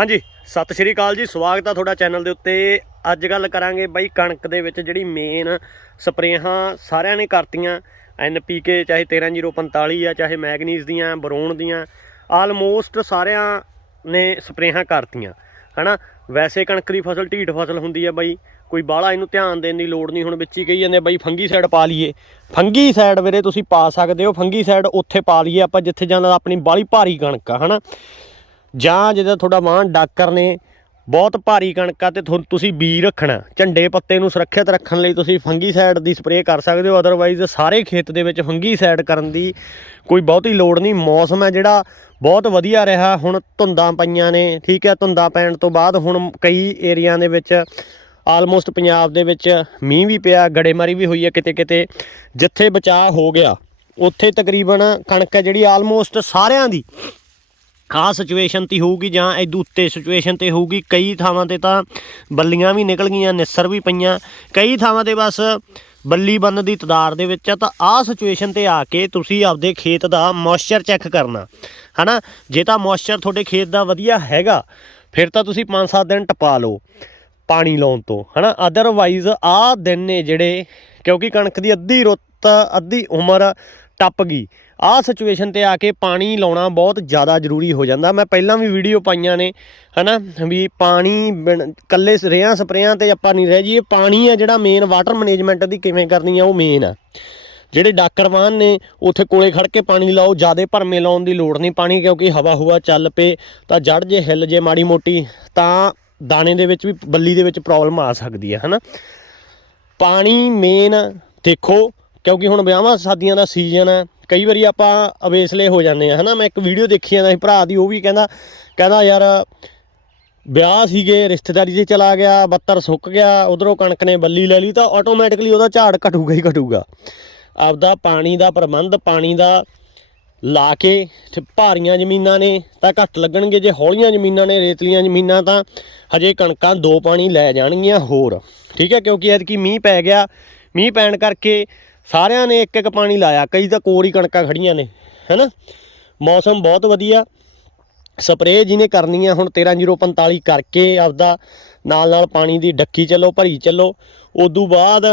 ਹਾਂਜੀ, ਸਤਿ ਸ਼੍ਰੀ ਅਕਾਲ ਜੀ, ਸਵਾਗਤ ਆ ਤੁਹਾਡਾ ਚੈਨਲ ਦੇ ਉੱਤੇ। ਅੱਜ ਗੱਲ ਕਰਾਂਗੇ ਬਾਈ ਕਣਕ ਦੇ ਵਿੱਚ ਜਿਹੜੀ ਮੇਨ ਸਪਰੇਹਾਂ ਸਾਰਿਆਂ ਨੇ ਕਰਤੀਆਂ। ਐਨਪੀਕੇ ਚਾਹੇ 13045 ਆ, ਚਾਹੇ ਮੈਗਨੀਜ਼ ਦੀਆਂ ਬਰੋਨ ਦੀਆਂ ਆਲਮੋਸਟ ਸਾਰਿਆਂ ਨੇ ਸਪਰੇਹਾਂ ਕਰਤੀਆਂ, ਹਨਾ? ਵੈਸੇ ਕਣਕ ਦੀ ਫਸਲ ਢੀਠ ਫਸਲ ਹੁੰਦੀ ਆ ਬਾਈ, ਕੋਈ ਬਾਹਲਾ ਇਹਨੂੰ ਧਿਆਨ ਦੇਣ ਦੀ ਲੋੜ ਨਹੀਂ, ਹੁਣ ਵਿੱਚ ਹੀ ਕਹੀ ਜਾਂਦੇ ਆ ਬਾਈ ਫੰਗੀ ਸਾਈਡ ਪਾ ਲਈਏ। ਫੰਗੀ ਸਾਈਡ ਵੀਰੇ ਤੁਸੀਂ ਪਾ ਸਕਦੇ ਹੋ, ਫੰਗੀ ਸਾਈਡ ਉੱਥੇ ਪਾ ਲਈਏ ਆਪਾਂ, ਜਿੱਥੇ ਜਾਂਦਾ ਆਪਣੀ ਬਾਹਲੀ ਭਾਰੀ ਕਣਕ ਆ, ਹਨਾ? ਜਾਂ ਜਿਹਦਾ ਤੁਹਾਡਾ ਵਾਹਣ ਡਾਕਰ ਨੇ, ਬਹੁਤ ਭਾਰੀ ਕਣਕ ਆ ਤੇ ਤੁਹਾ- ਤੁਸੀਂ ਬੀ ਰੱਖਣਾ। ਝੰਡੇ ਪੱਤੇ ਨੂੰ ਸੁਰੱਖਿਅਤ ਰੱਖਣ ਲਈ ਤੁਸੀਂ ਫੰਗੀ ਸਾਈਡ ਦੀ ਸਪਰੇਅ ਕਰ ਸਕਦੇ ਹੋ। ਅਦਰਵਾਈਜ਼ ਸਾਰੇ ਖੇਤ ਦੇ ਵਿੱਚ ਫੰਗੀ ਸਾਈਡ ਕਰਨ ਦੀ ਕੋਈ ਬਹੁਤੀ ਲੋੜ ਨਹੀਂ। ਮੌਸਮ ਹੈ ਜਿਹੜਾ, ਬਹੁਤ ਵਧੀਆ ਰਿਹਾ। ਹੁਣ ਧੁੰਦਾਂ ਪਈਆਂ ਨੇ, ਠੀਕ ਹੈ? ਧੁੰਦਾਂ ਪੈਣ ਤੋਂ ਬਾਅਦ ਹੁਣ ਕਈ ਏਰੀਆ ਦੇ ਵਿੱਚ ਆਲਮੋਸਟ ਪੰਜਾਬ ਦੇ ਵਿੱਚ ਮੀਂਹ ਵੀ ਪਿਆ, ਗੜੇਮਾਰੀ ਵੀ ਹੋਈ ਹੈ ਕਿਤੇ ਕਿਤੇ ਜਿੱਥੇ ਬਚਾਅ ਹੋ ਗਿਆ, ਉੱਥੇ ਤਕਰੀਬਨ ਕਣਕ ਹੈ ਜਿਹੜੀ ਆਲਮੋਸਟ ਸਾਰਿਆਂ ਦੀ ਆਹ ਸਿਚੁਏਸ਼ਨ ਤੇ ਹੋਊਗੀ ਜਾਂ ਇਦੋਂ ਉੱਤੇ ਸਿਚੁਏਸ਼ਨ ਤੇ ਹੋਊਗੀ। ਕਈ ਥਾਵਾਂ ਤੇ ਤਾਂ ਬੱਲੀਆਂ ਵੀ ਨਿਕਲ ਗਈਆਂ, ਨਿਸਰ ਵੀ ਪਈਆਂ। ਕਈ ਥਾਵਾਂ ਤੇ ਬਸ ਬੱਲੀ ਬੰਨ ਦੀ ਤਦਾਰ ਦੇ ਵਿੱਚ ਆ, ਤਾਂ ਆਹ ਸਿਚੁਏਸ਼ਨ ਤੇ ਆ ਕੇ ਤੁਸੀਂ ਆਪਦੇ ਖੇਤ ਦਾ ਮੋਇਸਚਰ ਚੈੱਕ ਕਰਨਾ। ਹਨਾ? ਜੇ ਤਾਂ ਮੋਇਸਚਰ ਤੁਹਾਡੇ ਖੇਤ ਦਾ ਵਧੀਆ ਹੈਗਾ, ਫਿਰ ਤਾਂ ਤੁਸੀਂ 5-7 ਦਿਨ ਟਪਾ ਲਓ ਪਾਣੀ ਲਾਉਣ ਤੋਂ, ਹਨਾ? ਅਦਰਵਾਈਜ਼ ਆਹ ਦਿਨ ਨੇ ਜਿਹੜੇ, ਕਿਉਂਕਿ ਕਣਕ ਦੀ ਅੱਧੀ ਰੁੱਤ, ਅੱਧੀ ਉਮਰ ਟੱਪ ਗਈ। ਆਹ ਸਿਚੁਏਸ਼ਨ ਤੇ ਆ ਕੇ ਪਾਣੀ ਲਾਉਣਾ ਬਹੁਤ ਜ਼ਿਆਦਾ ਜ਼ਰੂਰੀ ਹੋ ਜਾਂਦਾ। ਮੈਂ ਪਹਿਲਾਂ ਵੀ ਵੀਡੀਓ ਪਾਈਆਂ ਨੇ, ਹਨਾ, ਵੀ ਪਾਣੀ ਬਿਨ- ਕੱਲੇ ਰੇਹਾਂ ਸਪਰੇਆਂ ਤੇ ਆਪਾਂ ਨਹੀਂ ਰਹਿ ਜਾਈਏ। ਪਾਣੀ ਆ ਜਿਹੜਾ ਮੇਨ ਵਾਟਰ ਮੈਨੇਜਮੈਂਟ ਦੀ ਕਿਵੇਂ ਕਰਨੀ ਆ, ਉਹ ਮੇਨ ਆ। ਜਿਹੜੇ ਡਾਕਰਵਾਨ ਨੇ, ਉੱਥੇ ਕੋਲੇ ਖੜ ਕੇ ਪਾਣੀ ਲਾਓ, ਜਿਆਦੇ ਭਰਮੇ ਲਾਉਣ ਦੀ ਲੋੜ ਨਹੀਂ ਪਾਣੀ, ਕਿਉਂਕਿ ਹਵਾ ਹੁਵਾ ਚੱਲ ਪਏ, ਤਾਂ ਜੜ ਜੇ ਹਿੱਲ ਜੇ ਮਾੜੀ ਮੋਟੀ, ਤਾਂ ਦਾਣੇ ਦੇ ਵਿੱਚ ਵੀ, ਬੱਲੀ ਦੇ ਵਿੱਚ ਪ੍ਰੋਬਲਮ ਆ ਸਕਦੀ ਹੈ ਹਨਾ। ਪਾਣੀ ਮੇਨ ਦੇਖੋ, ਕਿਉਂਕਿ ਹੁਣ ਵਿਆਹਾਂ ਸ਼ਾਦੀਆਂ ਦਾ ਸੀਜ਼ਨ ਹੈ ਕਈ ਵਾਰੀ ਆਪਾਂ ਅਵੇਸਲੇ ਹੋ ਜਾਂਦੇ ਆ ਹਨਾ? ਮੈਂ ਇੱਕ ਵੀਡੀਓ ਦੇਖੀ ਜਾਂਦਾ ਸੀ ਭਰਾ ਦੀ, ਉਹ ਵੀ ਕਹਿੰਦਾ ਕਹਿੰਦਾ ਯਾਰ, ਵਿਆਹ ਸੀਗੇ, ਰਿਸ਼ਤੇਦਾਰੀ 'ਚ ਚਲਾ ਗਿਆ, ਬੱਤਰ ਸੁੱਕ ਗਿਆ, ਉਧਰੋਂ ਕਣਕ ਨੇ ਬੱਲੀ ਲੈ ਲਈ ਤਾਂ ਆਟੋਮੈਟਿਕਲੀ ਉਹਦਾ ਝਾੜ ਘਟੂਗਾ ਹੀ ਘਟੂਗਾ। ਆਪਦਾ ਪਾਣੀ ਦਾ ਪ੍ਰਬੰਧ, ਪਾਣੀ ਦਾ ਲਾ ਕੇ ਭਾਰੀਆਂ ਜ਼ਮੀਨਾਂ ਨੇ ਤਾਂ ਘੱਟ ਲੱਗਣਗੇ, ਜੇ ਹੌਲੀਆਂ ਜ਼ਮੀਨਾਂ ਨੇ, ਰੇਤਲੀਆਂ ਜ਼ਮੀਨਾਂ ਤਾਂ ਹਜੇ ਕਣਕਾਂ ਦੋ ਪਾਣੀ ਲੈ ਜਾਣਗੀਆਂ ਹੋਰ। ਠੀਕ ਹੈ? ਕਿਉਂਕਿ ਐਤਕੀ ਮੀਂਹ ਪੈ ਗਿਆ, ਮੀਂਹ ਪੈਣ ਕਰਕੇ ਸਾਰਿਆਂ ਨੇ ਇੱਕ ਇੱਕ ਪਾਣੀ ਲਾਇਆ। ਕਈ ਤਾਂ ਕੋਰ ਹੀ ਕਣਕਾਂ ਖੜੀਆਂ ਨੇ, ਹੈਨਾ? ਮੌਸਮ ਬਹੁਤ ਵਧੀਆ। ਸਪਰੇਅ ਜਿਹਨੇ ਕਰਨੀ ਆ, ਹੁਣ 13045 ਕਰਕੇ ਆਪਦਾ ਨਾਲ ਨਾਲ ਪਾਣੀ ਦੀ ਡੱਕੀ ਚੱਲੋ, ਭਰੀ ਚੱਲੋ। ਉਦੋਂ ਬਾਅਦ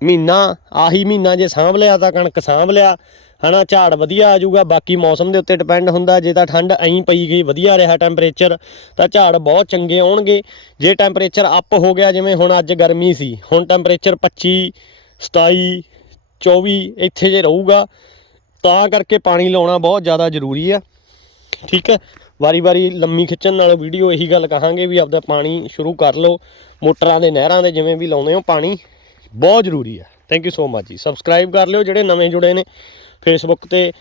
ਮਹੀਨਾ, ਆਹੀ ਮਹੀਨਾ ਜੇ ਸਾਂਭ ਲਿਆ ਤਾਂ ਕਣਕ ਸਾਂਭ ਲਿਆ, ਹਨਾ? ਝਾੜ ਵਧੀਆ ਆ ਜਾਊਗਾ, ਬਾਕੀ ਮੌਸਮ ਦੇ ਉੱਤੇ ਡਿਪੈਂਡ ਹੁੰਦਾ। ਜੇ ਤਾਂ ਠੰਡ ਐਂ ਪਈ ਗਈ, ਵਧੀਆ ਰਿਹਾ ਟੈਂਪਰੇਚਰ ਤਾਂ ਝਾੜ ਬਹੁਤ ਚੰਗੇ ਆਉਣਗੇ। ਜੇ ਟੈਂਪਰੇਚਰ ਅਪ ਹੋ ਗਿਆ, ਜਿਵੇਂ ਹੁਣ ਅੱਜ ਗਰਮੀ ਸੀ, ਹੁਣ ਟੈਂਪਰੇਚਰ 25 27 24 ਇੱਥੇ ਜੇ ਰਹੂਗਾ, ਤਾਂ ਕਰਕੇ ਪਾਣੀ ਲਾਉਣਾ ਬਹੁਤ ਜ਼ਿਆਦਾ ਜ਼ਰੂਰੀ ਆ। ਠੀਕ ਹੈ ਵਾਰੀ-ਵਾਰੀ ਲੰਮੀ ਖਿੱਚਣ ਨਾਲ ਵੀਡੀਓ ਇਹੀ ਗੱਲ ਕਹਾਂਗੇ ਵੀ ਆਪਦਾ ਪਾਣੀ ਸ਼ੁਰੂ ਕਰ ਲਓ। ਮੋਟਰਾਂ ਦੇ, ਨਹਿਰਾਂ ਦੇ ਜਿਵੇਂ ਵੀ ਲਾਉਂਦੇ ਹੋ, ਪਾਣੀ ਬਹੁਤ ਜ਼ਰੂਰੀ ਆ। ਥੈਂਕ ਯੂ ਸੋ ਮਚ ਜੀ। ਸਬਸਕ੍ਰਾਈਬ ਕਰ ਲਿਓ ਜਿਹੜੇ ਨਵੇਂ ਜੁੜੇ ਨੇ। ਫੇਸਬੁੱਕ ਤੇ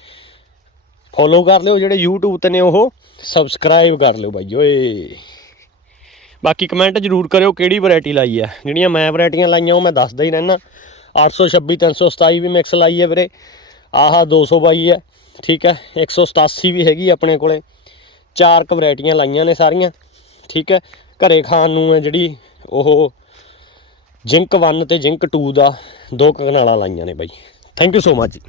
ਫੋਲੋ ਕਰ ਲਿਓ ਜਿਹੜੇ YouTube ਤੇ ਨੇ ਉਹ। ਸਬਸਕ੍ਰਾਈਬ ਕਰ ਲਿਓ ਬਾਈ ਓਏ। ਬਾਕੀ ਕਮੈਂਟ ਜ਼ਰੂਰ ਕਰਿਓ ਕਿਹੜੀ ਵੈਰਾਈਟੀ ਲਾਈ ਆ। ਜਿਹੜੀਆਂ ਮੈਂ ਵੈਰਾਈਟੀਆਂ ਲਾਈਆਂ ਉਹ ਮੈਂ ਦੱਸਦਾ ਹੀ ਰਹਿਣਾ 826 327 ਵੀ ਮਿਕਸ ਲਾਈ ਹੈ ਵੀਰੇ। ਆਹ 222 ਹੈ, ਠੀਕ ਹੈ। 187 ਵੀ ਹੈਗੀ ਆਪਣੇ ਕੋਲੇ। ਚਾਰ ਕ ਵੈਰਾਈਟੀਆਂ ਲਾਈਆਂ ਨੇ ਸਾਰੀਆਂ, ਠੀਕ ਹੈ। ਘਰੇ ਖਾਣ ਨੂੰ ਹੈ ਜਿਹੜੀ ਉਹ ਜਿੰਕ 1 ਤੇ ਜਿੰਕ 2 ਦਾ ਦੋ ਕਨਾਲਾਂ ਲਾਈਆਂ ਨੇ ਬਾਈ। ਥੈਂਕ ਯੂ ਸੋ ਮਚ ਜੀ।